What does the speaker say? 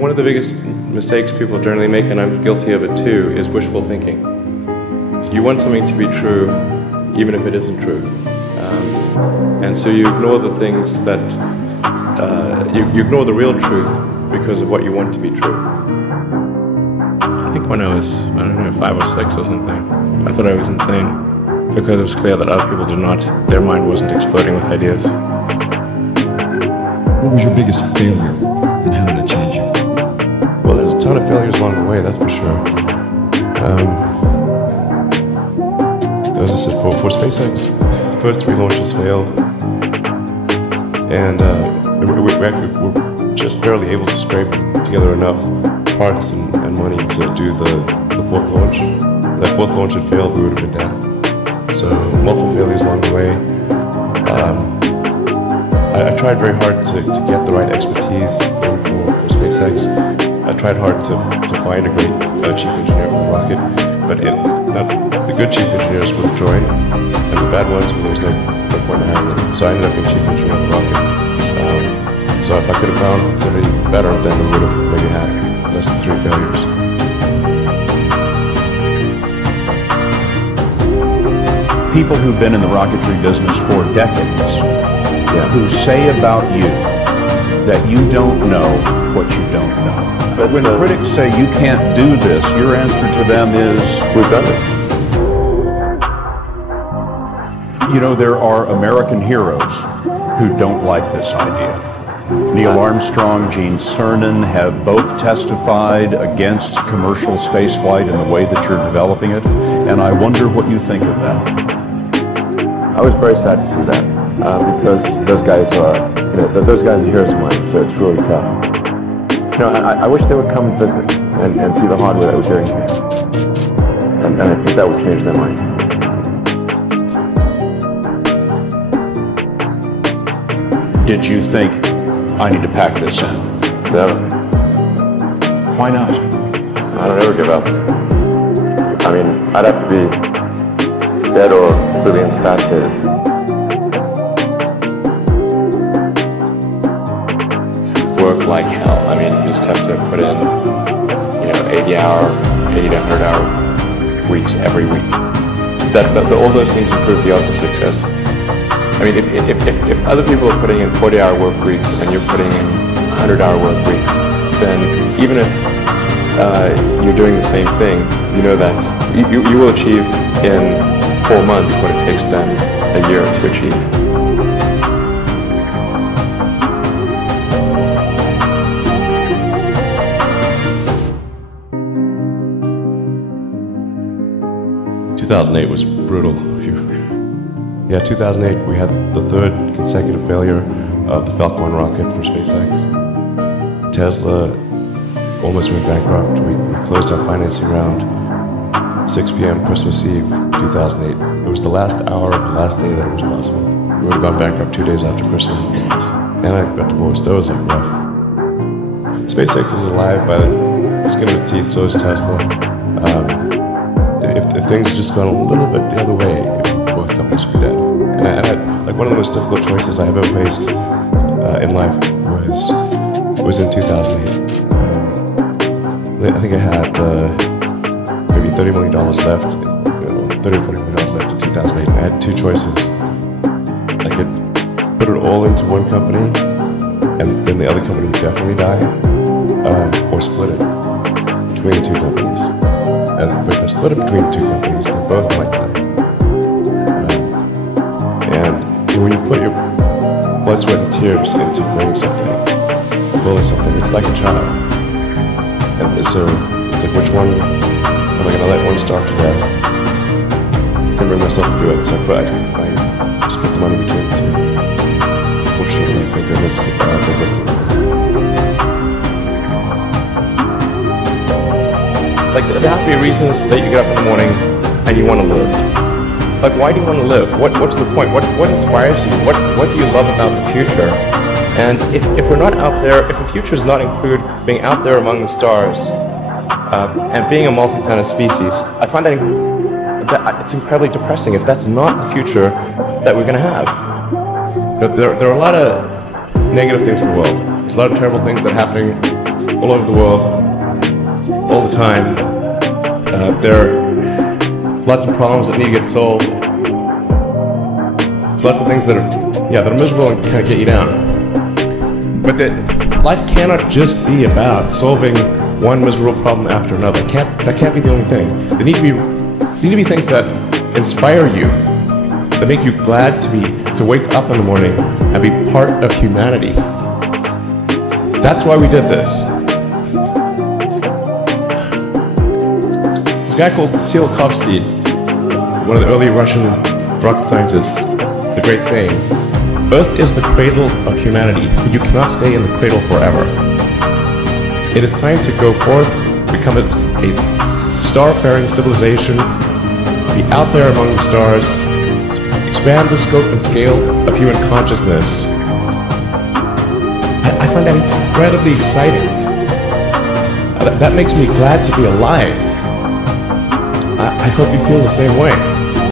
One of the biggest mistakes people generally make, and I'm guilty of it too, is wishful thinking. You want something to be true, even if it isn't true. And so you ignore the things that, you ignore the real truth because of what you want to be true. I think when I was, I don't know, 5 or 6 or something, I thought I was insane because it was clear that other people did not, their mind wasn't exploding with ideas. What was your biggest failure and how did it change you? Well, there's a ton of failures along the way, that's for sure. As I said, for SpaceX, the first 3 launches failed. And we're just barely able to scrape together enough parts and money to do the 4th launch. If that 4th launch had failed, we would have been dead. So multiple failures along the way. I tried very hard to get the right expertise in for SpaceX. I tried hard to find a great chief engineer for the rocket, but the good chief engineers would have joined, and the bad ones, well, there was no point in hiring them. So I ended up being chief engineer of the rocket. So if I could have found somebody better, then we would have maybe had less than 3 failures. People who've been in the rocketry business for decades, who say about you that you don't know what you don't know. But when critics say you can't do this, your answer to them is, we've done it. You know, there are American heroes who don't like this idea. Neil Armstrong, Gene Cernan have both testified against commercial spaceflight in the way that you're developing it, and I wonder what you think of that. I was very sad to see that because those guys are, those guys are heroes of mine, so it's really tough. I wish they would come visit and see the hardware that we're doing here, and I think that would change their mind. Did you think, I need to pack this in? Never. Why not? I don't ever give up. I mean, I'd have to be dead or completely incapacitated. Work like hell. I mean, you just have to put in, 80 to 100 hour weeks every week. All those things improve the odds of success. I mean, if other people are putting in 40-hour work weeks and you're putting in 100-hour work weeks, then even if you're doing the same thing, you know that you will achieve in 4 months what it takes them a year to achieve. In 2008 was brutal. 2008 we had the 3rd consecutive failure of the Falcon 1 rocket for SpaceX. Tesla almost went bankrupt. We closed our financing round 6 p.m. Christmas Eve 2008. It was the last hour of the last day that it was possible. We would have gone bankrupt 2 days after Christmas. And I got divorced. That was rough. SpaceX is alive by the skin of its teeth, so is Tesla. If things had just gone a little bit the other way, both companies would be dead. And I had, like, one of the most difficult choices I have ever faced in life was in 2008. I think I had maybe $30 million left, $30 or $40 million left in 2008. And I had 2 choices. I could put it all into one company, and then the other company would definitely die, or split it between the 2 companies. And if I split it between the 2 companies, they both might die. And when you put your blood, sweat, and tears into creating something, building something, it's like a child. And so it's like, which one am I going to let one starve to death? I can bring myself to do it, so I split the money between the 2. Fortunately, thank goodness, they're both. Like, there have to be reasons that you get up in the morning and you want to live. Like, why do you want to live? What's the point? What inspires you? What do you love about the future? And if we're not out there, if the future does not include being out there among the stars and being a multi-planet species, I find that it's incredibly depressing if that's not the future that we're going to have. There are a lot of negative things in the world. There's a lot of terrible things that are happening all over the world, all the time. There are lots of problems that need to get solved. There's lots of things that are miserable and kind of get you down. But that life cannot just be about solving one miserable problem after another. That can't be the only thing. There need to be things that inspire you, that make you glad to wake up in the morning and be part of humanity. That's why we did this. This guy called Tsiolkovsky, one of the early Russian rocket scientists, the great saying, "Earth is the cradle of humanity, but you cannot stay in the cradle forever. It is time to go forth, become a star-faring civilization, be out there among the stars, expand the scope and scale of human consciousness." I find that incredibly exciting. That makes me glad to be alive. I hope you feel the same way.